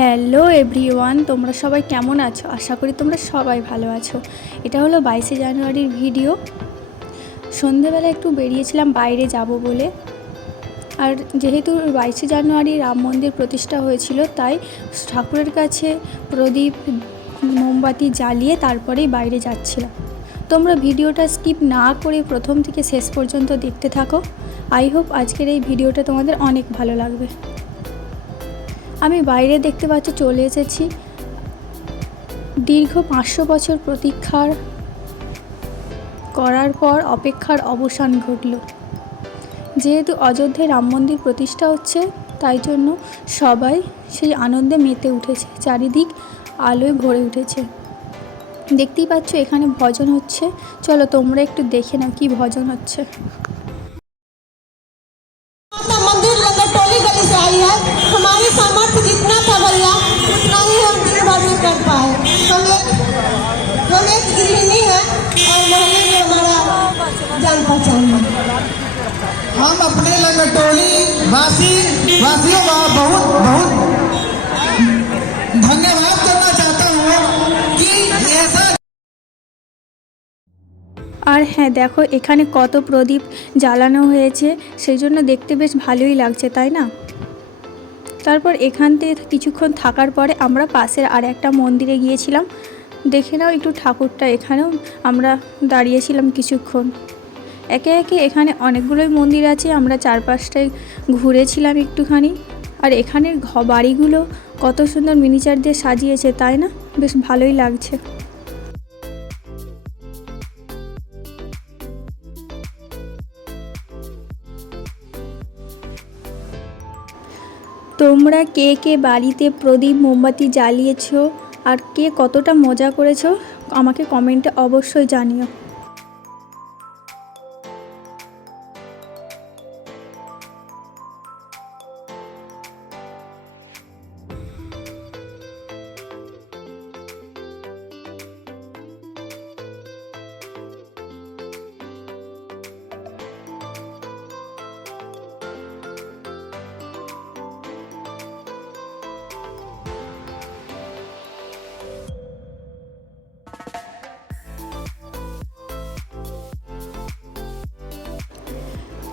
Hello everyone, তোমরা সবাই কেমন আছো? আশা করি তোমরা সবাই ভালো আছো। এটা হলো বাইশে জানুয়ারির ভিডিও। সন্ধেবেলা একটু বেরিয়েছিলাম, বাইরে যাব বলে। আর যেহেতু বাইশে জানুয়ারি রাম মন্দির প্রতিষ্ঠা হয়েছিল, তাই ঠাকুরের কাছে প্রদীপ, মোমবাতি জ্বালিয়ে তারপরেই বাইরে যাচ্ছিলাম। তোমরা ভিডিওটা স্কিপ না করে প্রথম থেকে শেষ পর্যন্ত দেখতে থাকো। আই হোপ আজকের এই ভিডিওটা তোমাদের অনেক ভালো লাগবে। আমি বাইরে দেখতে পাচ্ছ চলে এসেছি। দীর্ঘ পাঁচশো বছর প্রতীক্ষার করার পর অপেক্ষার অবসান ঘটল। যেহেতু অযোধ্যায় রাম মন্দির প্রতিষ্ঠা হচ্ছে, তাই জন্য সবাই সেই আনন্দে মেতে উঠেছে, চারিদিক আলোয় ভরে উঠেছে। দেখতেই পাচ্ছ এখানে ভজন হচ্ছে। চলো তোমরা একটু দেখে নাও কি ভজন হচ্ছে। सामर्थ्य जितना था भैया उतना ही हम दिन भर में कर पाए हम एक हम एक गृहिणी है और मोहल्ले में हमारा जान पहचान है हम अपने लंगटोली वासी वासियों का बहुत बहुत धन्यवाद करना चाहता हूँ कि ऐसा আর হ্যাঁ দেখো এখানে কত প্রদীপ জ্বালানো হয়েছে সেই জন্য দেখতে বেশ ভালোই লাগছে তাই না তারপর এখান থেকে কিছুক্ষণ থাকার পরে আমরা পাশের আর একটা মন্দিরে গিয়েছিলাম। দেখে নাও একটু ঠাকুরটা এখানেও আমরা দাঁড়িয়েছিলাম কিছুক্ষণ। একে একে এখানে অনেকগুলোই মন্দির আছে, আমরা চারপাশটায় ঘুরেছিলাম একটুখানি। আর এখানের বাড়িগুলো কত সুন্দর মিনিচার দিয়ে সাজিয়েছে, তাই না? বেশ ভালোই লাগছে। তোমরা কে কে বাড়িতে প্রদীপ, মোমবাতি জ্বালিয়েছ? আর কে কতটা মজা করেছ? আমাকে কমেন্টে অবশ্যই জানিও।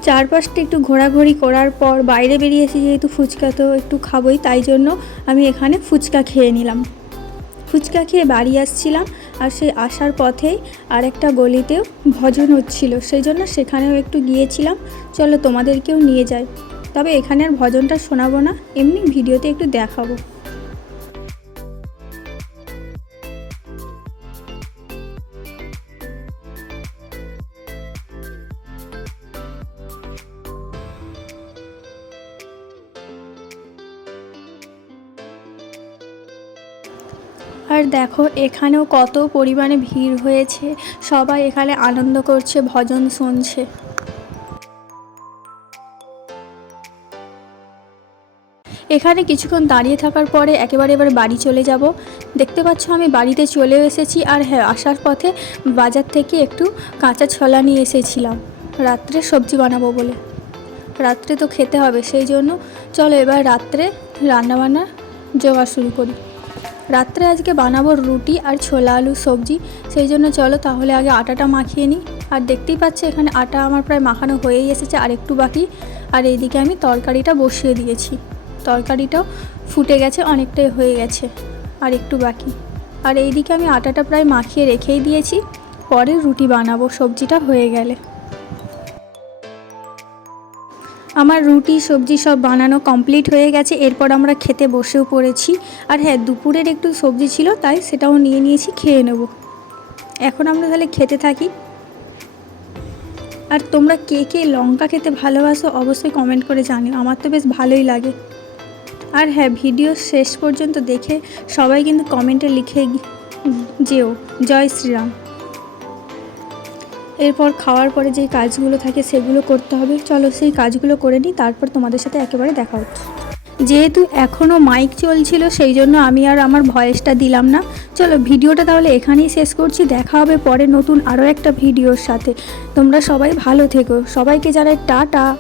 চারপাশটা একটু ঘোরাঘুরি করার পর বাইরে বেরিয়েছি যেহেতু ফুচকা তো একটু খাবোই, তাই জন্য আমি এখানে ফুচকা খেয়ে নিলাম। ফুচকা খেয়ে বাড়ি আসছিলাম আর সেই আসার পথেই আরেকটা গলিতেও ভজন হচ্ছিল, সেই জন্য সেখানেও একটু গিয়েছিলাম। চলো তোমাদেরকেও নিয়ে যাই, তবে এখানে আর ভজনটা শোনাবো না, এমনি ভিডিওতে একটু দেখাবো। আর দেখো, এখানেও কত পরিমাণে ভিড় হয়েছে। সবাই এখানে আনন্দ করছে, ভজন শুনছে। এখানে কিছুক্ষণ দাঁড়িয়ে থাকার পরে একেবারে এবার বাড়ি চলে যাব। দেখতে পাচ্ছ, আমি বাড়িতে চলে এসেছি আর হ্যাঁ আসার পথে বাজার থেকে একটু কাঁচা ছোলা নিয়ে এসেছিলাম। রাত্রে সবজি বানাবো বলে। রাত্রে তো খেতে হবে, সেই জন্য চলো এবার রাত্রে রান্নাবান্না জোগাড় শুরু করি। রাত্রে আজকে বানাবো রুটি আর ছোলা আলু সবজি। সেই জন্য চলো তাহলে আগে আটাটা মাখিয়ে নিই। আর দেখতেই পাচ্ছি এখানে আটা আমার প্রায় মাখানো হয়েই এসেছে আর একটু বাকি। আর এইদিকে আমি তরকারিটা বসিয়ে দিয়েছি। তরকারিটাও ফুটে গেছে, অনেকটাই হয়ে গেছে। আর একটু বাকি। আর এইদিকে আমি আটাটা প্রায় মাখিয়ে রেখেই দিয়েছি। পরে রুটি বানাবো, সবজিটা হয়ে গেলে। আমার রুটি, সবজি সব বানানো কমপ্লিট হয়ে গেছে। এরপর আমরা খেতে বসেও পড়েছি। আর হ্যাঁ দুপুরের একটু সবজি ছিল, তাই সেটাও নিয়ে নিয়েছি, খেয়ে নেব। এখন আমরা তাহলে খেতে থাকি। আর তোমরা কে কে লঙ্কা খেতে ভালোবাসো অবশ্যই কমেন্ট করে জানিও, আমার তো বেশ ভালোই লাগে। আর হ্যাঁ ভিডিও শেষ পর্যন্ত দেখে সবাই কিন্তু কমেন্টে লিখে যেও। জয় শ্রীরাম। এরপর খাওয়ার পরে যে কাজগুলো থাকে সেগুলো করতে হবে। চলো সেই কাজগুলো করে নিই, তারপর তোমাদের সাথে একেবারে দেখা হচ্ছে। যেহেতু এখনও মাইক চলছিল, সেই জন্য আমি আর আমার ভয়েসটা দিলাম না। চলো ভিডিওটা তাহলে এখানেই শেষ করছি। দেখা হবে পরে নতুন আরও একটা ভিডিওর সাথে। তোমরা সবাই ভালো থেকো। সবাইকে জানাই টাটা।